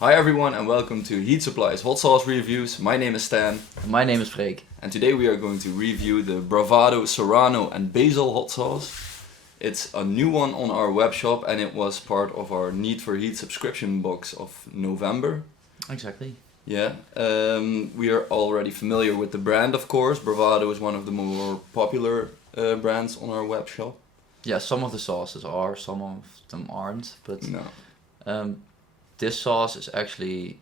Hi everyone and welcome to Heatsupply's Hot Sauce Reviews. My name is Stan. And my name is Freek. And today we are going to review the Bravado Serrano and Basil hot sauce. It's a new one on our web shop and it was part of our Need for Heat subscription box of November. Exactly. Yeah, we are already familiar with the brand, of course. Bravado is one of the more popular brands on our web shop. Yeah, some of the sauces are, some of them aren't, but No. this sauce is actually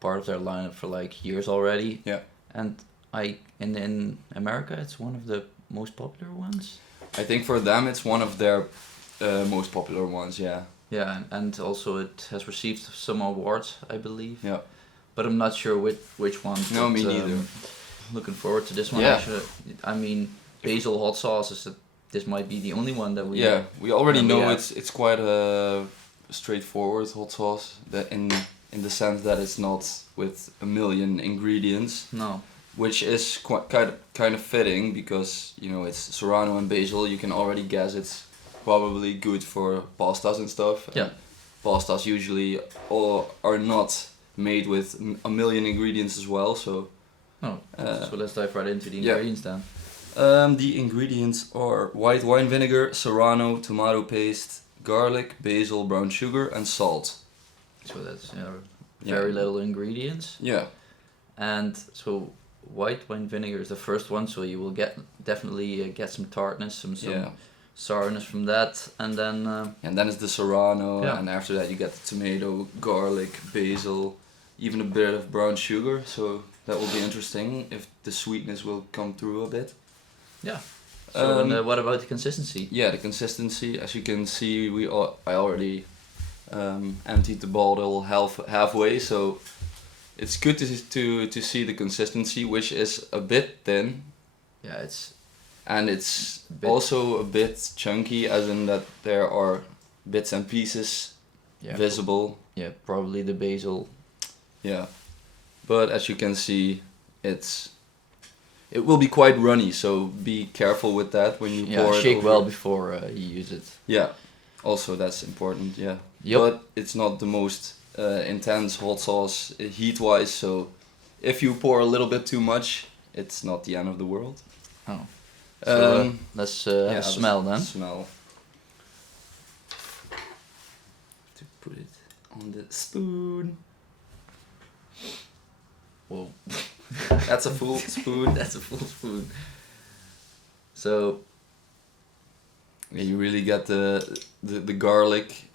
part of their lineup for like years already. Yeah. And in America, it's one of the most popular ones. I think for them it's one of their most popular ones, yeah. Yeah, and also it has received some awards, I believe. Yeah. But I'm not sure which one. No, me neither. Looking forward to this one. Yeah. Actually, I mean, basil hot sauce is this might be the only one that we. Yeah, we already know have. it's quite a straightforward hot sauce that in the sense that it's not with a million ingredients, No. which is quite kind of fitting because it's serrano and basil. You can already guess it's probably good for pastas and stuff. Yeah. And pastas usually are not made with a million ingredients as well, so. Oh, so let's dive right into the yeah. ingredients then. The ingredients are white wine vinegar, serrano, tomato paste, garlic, basil, brown sugar, and salt. So that's very little ingredients. Yeah. And so white wine vinegar is the first one, so you will definitely get some tartness, some sourness from that, and then. And then it's the serrano, Yeah. and after that you get the tomato, garlic, basil, even a bit of brown sugar. So that will be interesting if the sweetness will come through a bit. Yeah. So and, what about the consistency? Yeah, the consistency. As you can see, I already emptied the bottle halfway, so it's good to see the consistency, which is a bit thin. Yeah, it's also a bit chunky, as in that there are bits and pieces visible. Yeah, probably the basil. Yeah, but as you can see, it will be quite runny, so be careful with that when you pour it. Shake well before you use it. Yeah, also that's important. Yeah, yep. But it's not the most intense hot sauce heat-wise, so if you pour a little bit too much, it's not the end of the world. Oh. So let's smell then. Smell. To put it on the spoon. Whoa. That's a full spoon. That's a full spoon. So. Yeah, you really get the garlic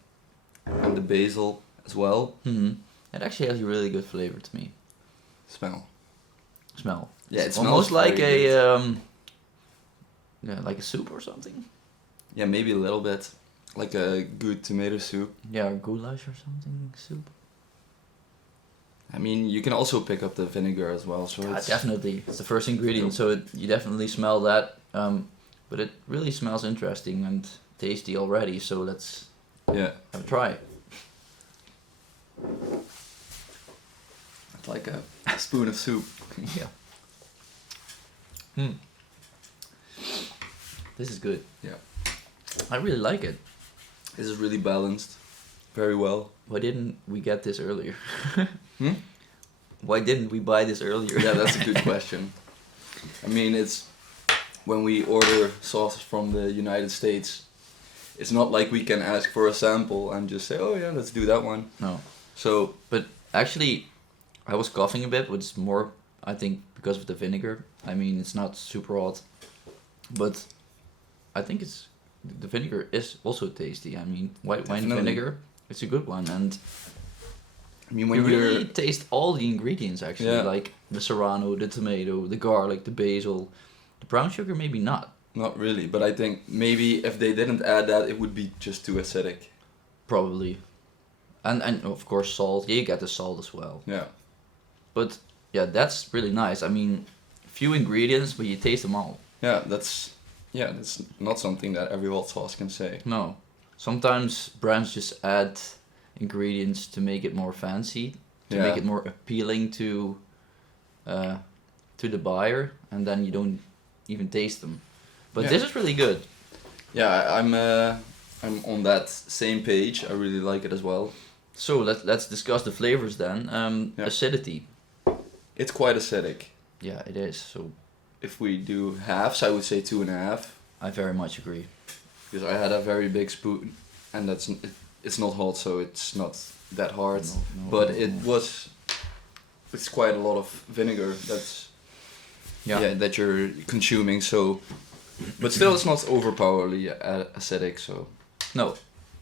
and the basil as well. Mm-hmm. It actually has a really good flavor to me. Smell. Yeah, it's almost like like a soup or something. Yeah, maybe a little bit, like a good tomato soup. Yeah, or goulash or something soup. I mean, you can also pick up the vinegar as well. So definitely, it's the first ingredient, so you definitely smell that. But it really smells interesting and tasty already. So let's have a try. It's like a spoon of soup. Yeah. This is good. Yeah. I really like it. This is really balanced. Very well. Why didn't we get this earlier? Why didn't we buy this earlier? Yeah, that's a good question. I mean, it's when we order sauces from the United States, it's not like we can ask for a sample and just say, oh yeah, let's do that one. No. So, but actually, I was coughing a bit, but it's more, I think, because of the vinegar. I mean, it's not super hot, but I think the vinegar is also tasty. I mean, white wine vinegar, it's a good one, and I mean, when you really taste all the ingredients actually, like the serrano, the tomato, the garlic, the basil, the brown sugar maybe not. Not really, but I think maybe if they didn't add that, it would be just too acidic. Probably, and of course salt. Yeah, you get the salt as well. Yeah. But yeah, that's really nice. I mean, few ingredients, but you taste them all. Yeah, that's not something that every hot sauce can say. No, sometimes brands just add ingredients to make it more fancy, to make it more appealing to the buyer, and then you don't even taste them. But this is really good. Yeah, I'm on that same page. I really like it as well. So let's discuss the flavors then. Yeah. Acidity. It's quite acidic. Yeah, it is. So If we do halves, I would say 2.5. I very much agree. Because I had a very big spoon, and it's not hot, so it's not that hard. But it's quite a lot of vinegar that you're consuming. So, but still, it's not overpoweringly acidic. So No.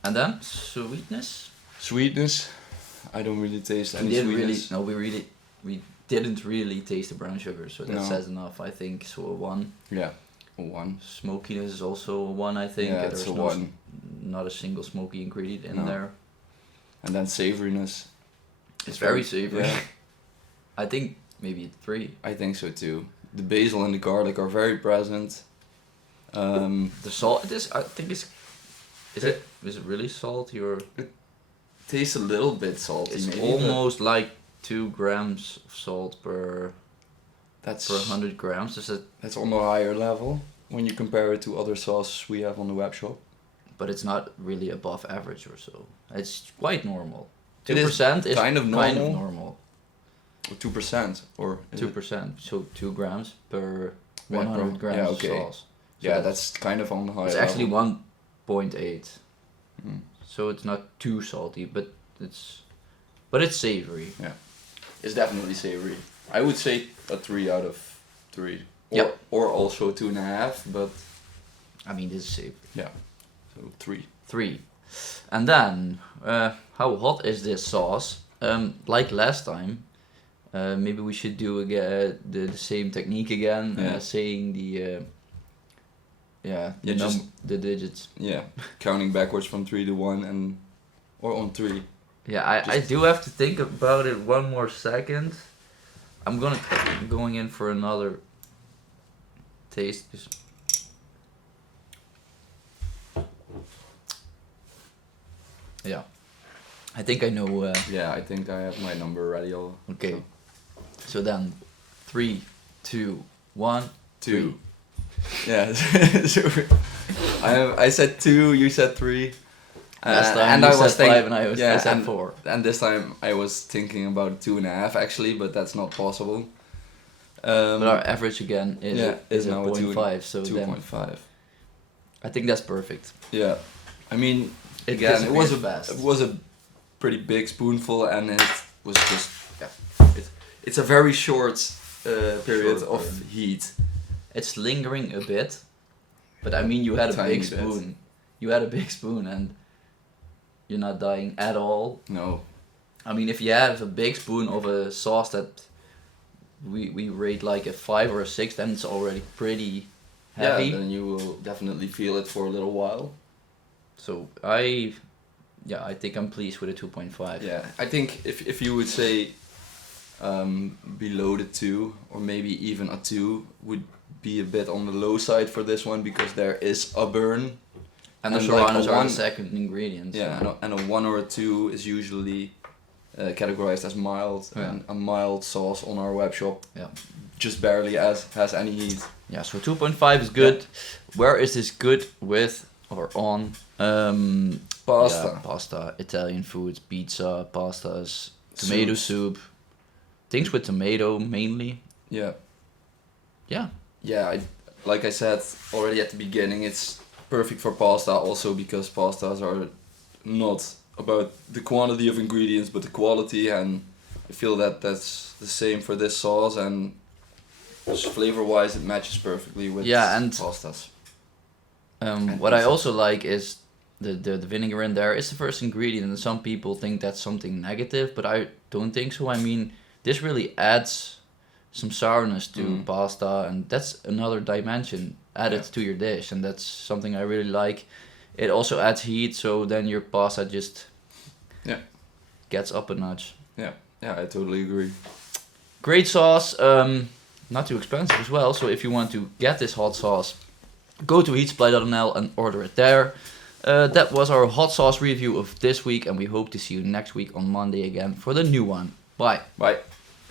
And then sweetness. sweetness, I don't really taste any We didn't sweetness. we didn't really taste the brown sugar, so that No. says enough, I think. So a 1. Yeah, a 1. Smokiness is also a 1, I think. Yeah, it's There's a 1. Not a single smoky ingredient in No. there. And then savoriness. It's very savory. Yeah, I think maybe 3. I think so too. The basil and the garlic are very present. The salt. I think is it really salty or? Tastes a little bit salty. It's maybe, almost like 2 grams of salt per that's 100 grams. that's on the higher level when you compare it to other sauces we have on the web shop. But it's not really above average or so. It's quite normal. It is 2% is kind of normal. normal. 2% or is it- 2%, so 2 grams per Yeah, 100 grams yeah, of okay. sauce. So Yeah, that's kind of on the higher it's level. actually 1.8. Mm. So it's not too salty, but it's savory. It's definitely savory. I would say a 3 out of 3. Yep. Or also 2.5, but I mean, this is savory. so 3. 3. And then, how hot is this sauce? Like last time, maybe we should do again the same technique again, Yeah. saying the the digits. Yeah, counting backwards from 3 to 1 or on 3. Yeah, I do have to think about it one more second. I'm going in for another taste. Yeah, I think I know. Yeah, I think I have my number ready. Okay, so then 3, 2, 1, 2. Yeah, so I said 2, you said 3. Last time and you I said was 5 and I said and 4. And this time I was thinking about 2.5 actually, but that's not possible. But our average again is now a 0.5, so then 2.5. I think that's perfect. Yeah, I mean, It again, it was disappears fast. it was a pretty big spoonful, and it was just it's a very short period Short of burn. heat. It's lingering a bit, but I mean, you had a Tiny big bit. spoon. You had a big spoon, and you're not dying at all. No, I mean, if you have a big spoon of a sauce that we rate like a 5 or a 6, then it's already pretty heavy. yeah, then you will definitely feel it for a little while. So I think I'm pleased with a 2.5. Yeah, I think if you would say below the 2 or maybe even a 2 would be a bit on the low side for this one, because there is a burn. And the And like serranos a are one- the second ingredient. Yeah, so. and a 1 or a 2 is usually categorized as mild, Yeah. and a mild sauce on our web shop Yeah. just barely has any heat. Yeah, so 2.5 is good. Where is this good with or on? Pasta. Yeah, pasta, Italian food, pizza, pastas, tomato soup. Things with tomato mainly. Yeah. Yeah. Yeah, like I said already at the beginning, it's perfect for pasta also because pastas are not about the quantity of ingredients but the quality, and I feel that that's the same for this sauce, and just flavor wise it matches perfectly with And pastas. What I also like is the vinegar in there. It's the first ingredient, and some people think that's something negative, but I don't think so. I mean, this really adds some sourness to pasta, and that's another dimension added to your dish, and that's something I really like. It also adds heat, so then your pasta just gets up a notch. Yeah, I totally agree. Great sauce, not too expensive as well, so if you want to get this hot sauce, go to heatsupply.nl and order it there. That was our hot sauce review of this week, and we hope to see you next week on Monday again for the new one. Bye. Bye.